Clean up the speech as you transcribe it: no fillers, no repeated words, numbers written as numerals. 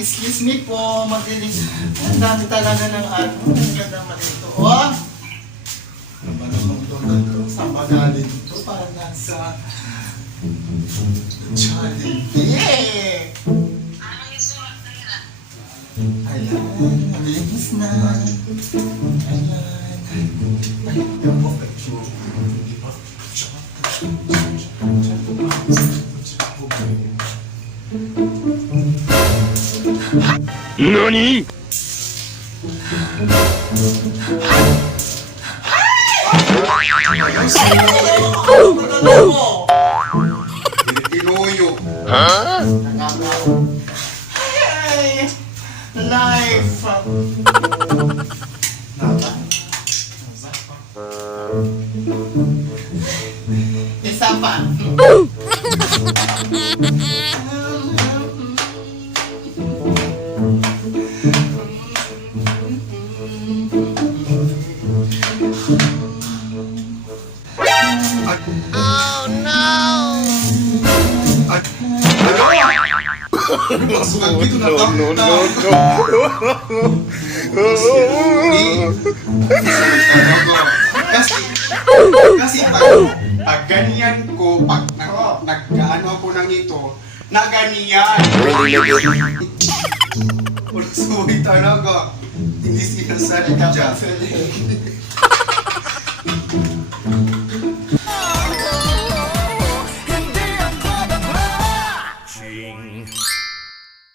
Excuse me po, maglinis. Ang dami talaga ng ano. Ang ganda naman ito. Oh! Ano ba naman ito na ito? Saan ba galing ito? Parang nasa... Jollibee! Ayan, malinis na. Ayan. Ay, ito po. Hindi pa. NANI?! Pinuyo. Huh? Ay, life. Napa? Isa pa. Oh no! Pagsukan dito na to. Kasi pag ganyan ko, pag nag-ano ako ng ito, na ganyan. Sulit talaga. Hindi sinasalita dyan.